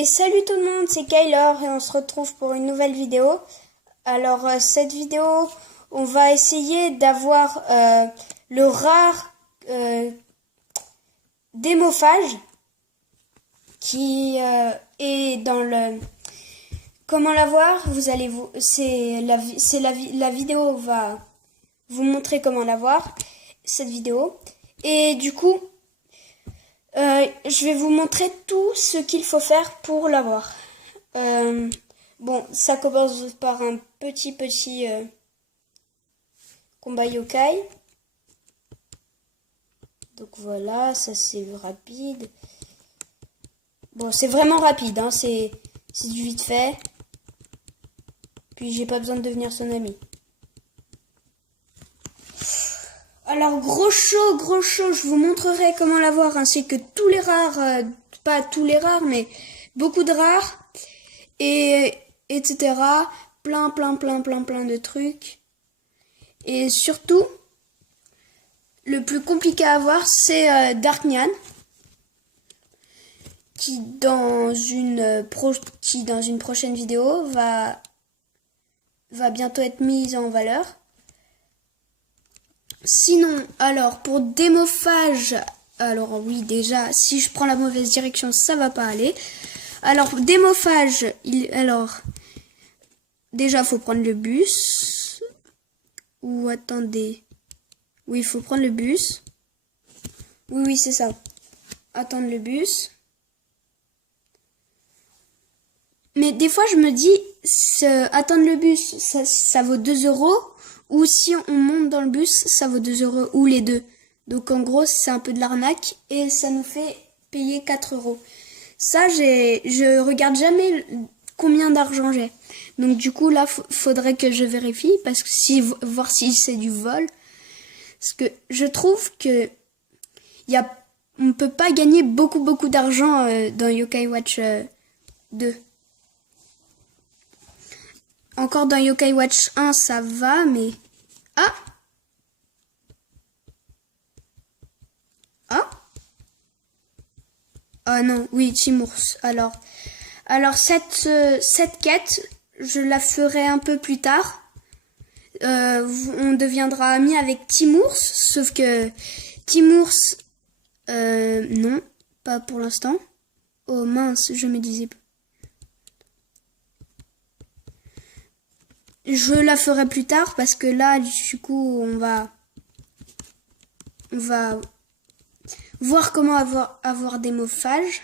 Et salut tout le monde, c'est Kyler et on se retrouve pour une nouvelle vidéo. Alors cette vidéo, on va essayer d'avoir le rare démophage qui est dans le... Comment l'avoir? La vidéo va vous montrer comment l'avoir, cette vidéo. Et du coup, je vais vous montrer tout ce qu'il faut faire pour l'avoir. Bon, ça commence par un petit combat yokai. Donc voilà, ça c'est rapide. Bon, c'est vraiment rapide, hein, c'est du vite fait. Puis j'ai pas besoin de devenir son ami. Alors gros show, je vous montrerai comment l'avoir, ainsi que tous les rares, pas tous les rares, mais beaucoup de rares, et etc. Plein de trucs. Et surtout, le plus compliqué à avoir, c'est Dark Nyan, qui dans une prochaine vidéo va bientôt être mise en valeur. Sinon, alors pour démophage, alors oui, déjà si je prends la mauvaise direction, ça va pas aller. Alors démophage, déjà faut prendre le bus. Ou attendez. Oui, il faut prendre le bus. Oui, c'est ça. Attendre le bus. Mais des fois je me dis, attendre le bus, ça vaut 2 €. Ou si on monte dans le bus, ça vaut 2 €, ou les deux. Donc en gros, c'est un peu de l'arnaque et ça nous fait payer 4 €. Ça, je regarde jamais combien d'argent j'ai. Donc du coup, là, faudrait que je vérifie, parce que voir si c'est du vol. Parce que je trouve que on peut pas gagner beaucoup d'argent dans Yokai Watch 2. Encore dans Yokai Watch 1, ça va, mais... Ah! Ah! Ah non, oui, Timours. Alors cette quête, je la ferai un peu plus tard. On deviendra amis avec Timours, sauf que Timours, non, pas pour l'instant. Oh mince, je me disais... Je la ferai plus tard parce que là, du coup, on va voir comment avoir des mophages.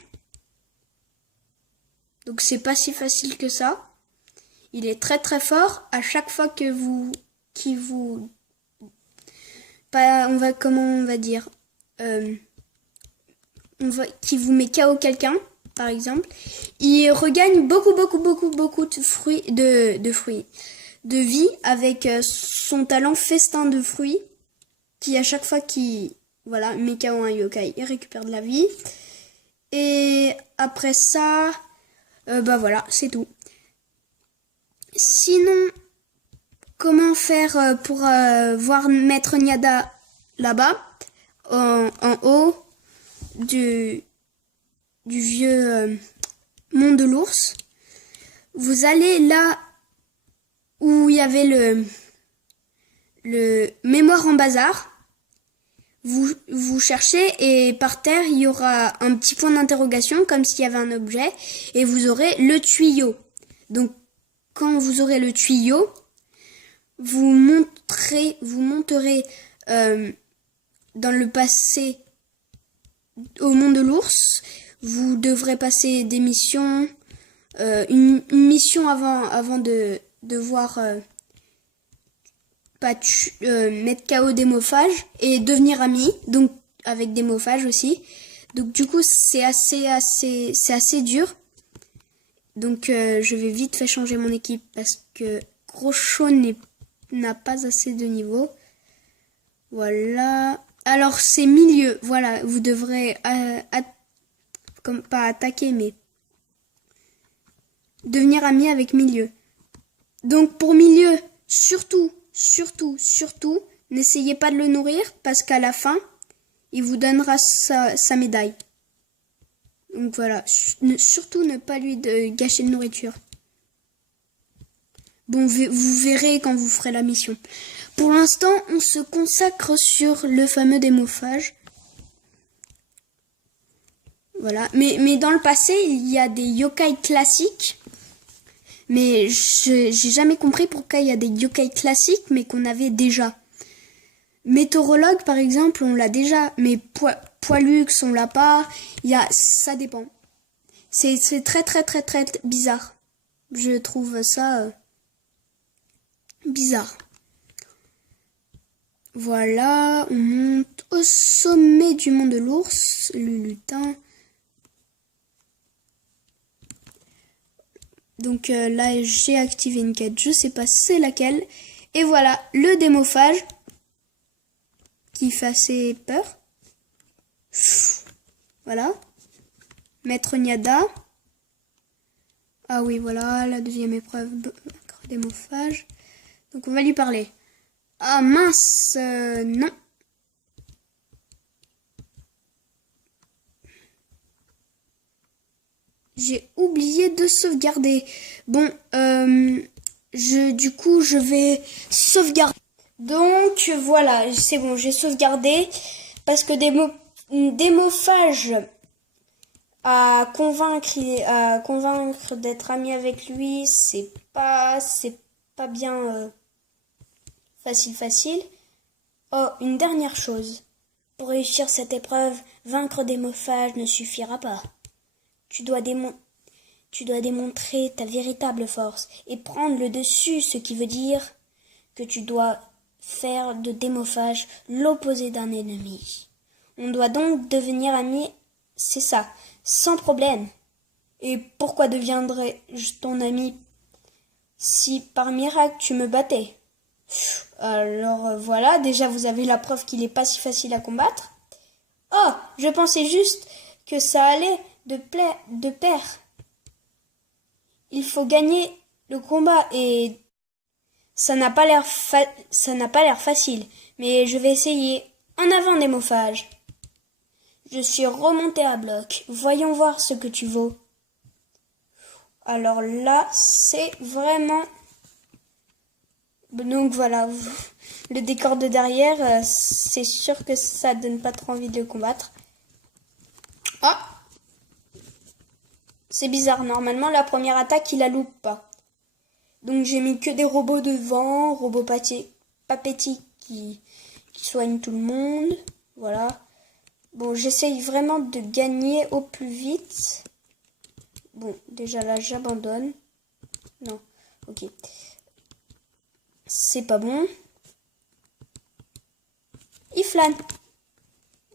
Donc c'est pas si facile que ça. Il est très fort. À chaque fois que qui vous met KO quelqu'un, par exemple, il regagne beaucoup de vie avec son talent festin de fruits, qui à chaque fois qu'il met KO un yokai, il récupère de la vie. Et après ça, voilà, c'est tout. Sinon, comment faire pour voir Maître Niada là-bas, en haut du vieux mont de l'ours? Vous allez là où il y avait le mémoire en bazar. Vous cherchez et par terre, il y aura un petit point d'interrogation comme s'il y avait un objet et vous aurez le tuyau. Donc, quand vous aurez le tuyau, vous monterez dans le passé au mont de l'ours. Vous devrez passer des missions, une mission avant de devoir mettre KO des mophages et devenir ami, donc avec des mophages aussi. Donc du coup c'est assez dur. Donc je vais vite fait changer mon équipe parce que Grocho n'a pas assez de niveau. Voilà. Alors c'est milieu. Voilà, vous devrez comme pas attaquer mais devenir ami avec milieu. Donc pour milieu, surtout, n'essayez pas de le nourrir parce qu'à la fin, il vous donnera sa médaille. Donc voilà, surtout ne pas lui gâcher de nourriture. Bon, vous verrez quand vous ferez la mission. Pour l'instant, on se consacre sur le fameux démophage. Voilà, mais dans le passé, il y a des yokai classiques. Mais j'ai jamais compris pourquoi il y a des yokai classiques, mais qu'on avait déjà. Météorologue, par exemple, on l'a déjà, mais Poilux, on l'a pas. Ça dépend. C'est très très très très bizarre. Je trouve ça bizarre. Voilà, on monte au sommet du mont de l'ours, le lutin. Donc là, j'ai activé une quête, je sais pas c'est laquelle. Et voilà, le démophage qui fait assez peur. Voilà. Maître Niada. Ah oui, voilà, la deuxième épreuve, démophage. Donc on va lui parler. Ah mince, non. J'ai oublié de sauvegarder. Bon, du coup, je vais sauvegarder. Donc voilà, c'est bon, j'ai sauvegardé. Parce que démophage à convaincre d'être ami avec lui, c'est pas bien facile. Oh, une dernière chose. Pour réussir cette épreuve, vaincre démophage ne suffira pas. Tu dois démontrer ta véritable force et prendre le dessus, ce qui veut dire que tu dois faire de démophage l'opposé d'un ennemi. On doit donc devenir amis, c'est ça, sans problème. Et pourquoi deviendrais-je ton ami si par miracle tu me battais? Alors voilà, déjà vous avez la preuve qu'il n'est pas si facile à combattre. Oh, je pensais juste que ça allait de pair. Il faut gagner le combat et ça n'a pas l'air facile, mais je vais essayer. En avant, démophage. Je suis remonté à bloc. Voyons voir ce que tu vaux. Alors là, c'est vraiment... Donc voilà, le décor de derrière, c'est sûr que ça donne pas trop envie de le combattre. Ah! C'est bizarre, normalement la première attaque il la loupe pas. Donc j'ai mis que des robots devant, robots papétiques qui soignent tout le monde. Voilà. Bon, j'essaye vraiment de gagner au plus vite. Bon, déjà là j'abandonne. Non, ok. C'est pas bon. Il flâne.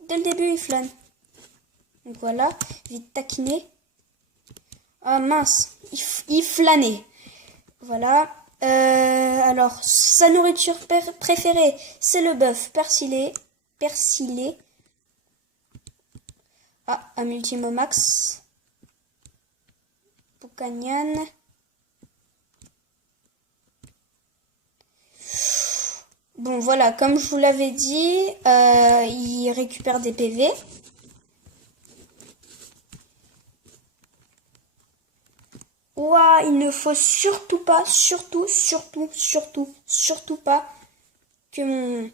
Dès le début il flâne. Donc voilà, vite taquiner. Ah mince, il flânait. Voilà. Alors, sa nourriture préférée, c'est le bœuf persillé. Ah, un Multimomax. Poucagnan. Bon, voilà, comme je vous l'avais dit, il récupère des PV. Ouah, il ne faut surtout pas, surtout pas que mon...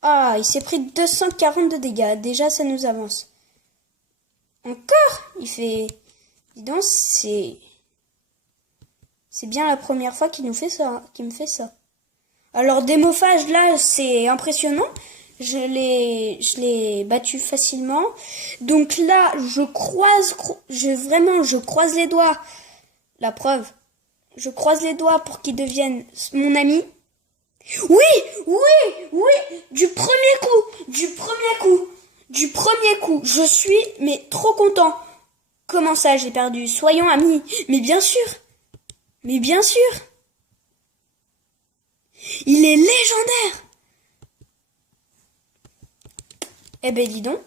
Ah, il s'est pris 240 de dégâts. Déjà, ça nous avance. Encore? Il fait... Dis donc, c'est bien la première fois qu'il me fait ça. Alors, démophage, là, c'est impressionnant. Je l'ai battu facilement. Donc là, je croise les doigts. La preuve. Je croise les doigts pour qu'il devienne mon ami. Oui, du premier coup, je suis, mais trop content. Comment ça, j'ai perdu? Soyons amis. Mais bien sûr. Il est légendaire. Eh ben, dis donc.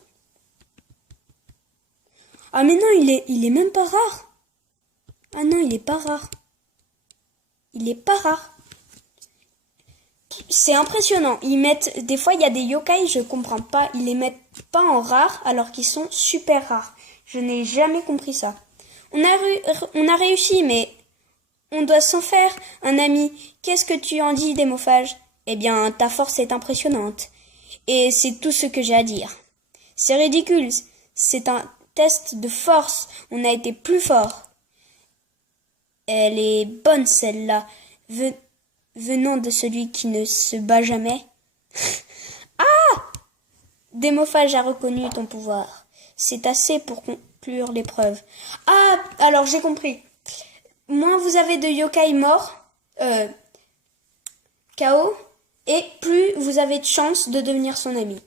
Ah, mais non, il est même pas rare. Ah non, il est pas rare. Il est pas rare. C'est impressionnant. Ils mettent, des fois il y a des yokai, je comprends pas, ils les mettent pas en rare alors qu'ils sont super rares. Je n'ai jamais compris ça. On a réussi, mais on doit s'en faire, un ami. Qu'est-ce que tu en dis, Démophage? Eh bien, ta force est impressionnante. Et c'est tout ce que j'ai à dire. C'est ridicule. C'est un test de force. On a été plus fort. Elle est bonne, celle-là. Venant de celui qui ne se bat jamais. Ah! Démophage a reconnu ton pouvoir. C'est assez pour conclure l'épreuve. Ah! Alors, j'ai compris. Moins vous avez de yokai morts, KO, et plus vous avez de chances de devenir son ami.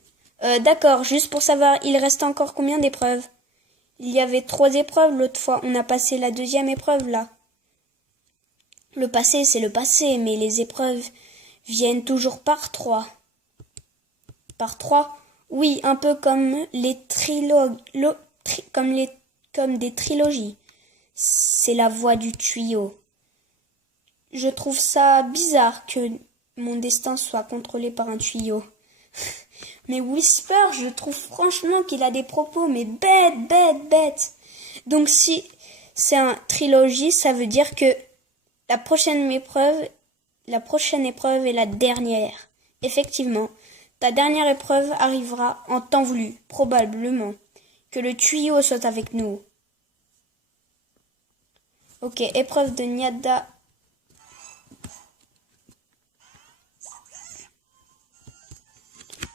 D'accord, juste pour savoir, il reste encore combien d'épreuves? Il y avait 3 épreuves l'autre fois, on a passé la 2e épreuve là. Le passé, c'est le passé, mais les épreuves viennent toujours par 3. Par 3? Oui, un peu comme les comme des trilogies. C'est la voie du tuyau. Je trouve ça bizarre que mon destin soit contrôlé par un tuyau. Mais Whisper, je trouve franchement qu'il a des propos, mais bêtes. Donc si c'est un trilogie, ça veut dire que la prochaine épreuve est la dernière. Effectivement, ta dernière épreuve arrivera en temps voulu, probablement. Que le tuyau soit avec nous. Ok, épreuve de Nyada.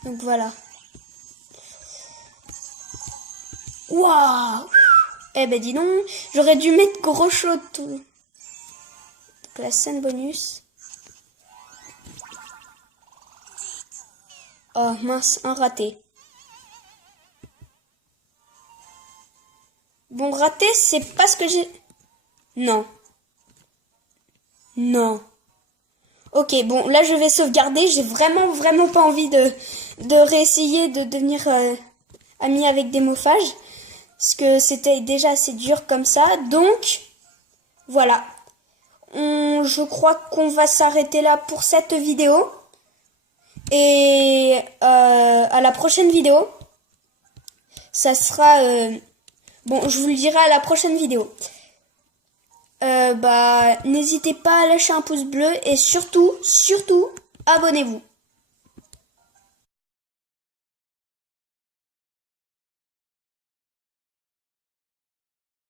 Donc voilà. Waouh! Eh ben dis donc, j'aurais dû mettre gros chaud tout. Donc la scène bonus. Oh mince, un raté. Bon, raté, c'est pas ce que j'ai... Non. Non. Ok, bon, là je vais sauvegarder. J'ai vraiment pas envie de réessayer de devenir ami avec Démophage. Parce que c'était déjà assez dur comme ça. Donc, voilà. Je crois qu'on va s'arrêter là pour cette vidéo. Et à la prochaine vidéo. Ça sera... bon, je vous le dirai à la prochaine vidéo. N'hésitez pas à lâcher un pouce bleu et surtout, abonnez-vous.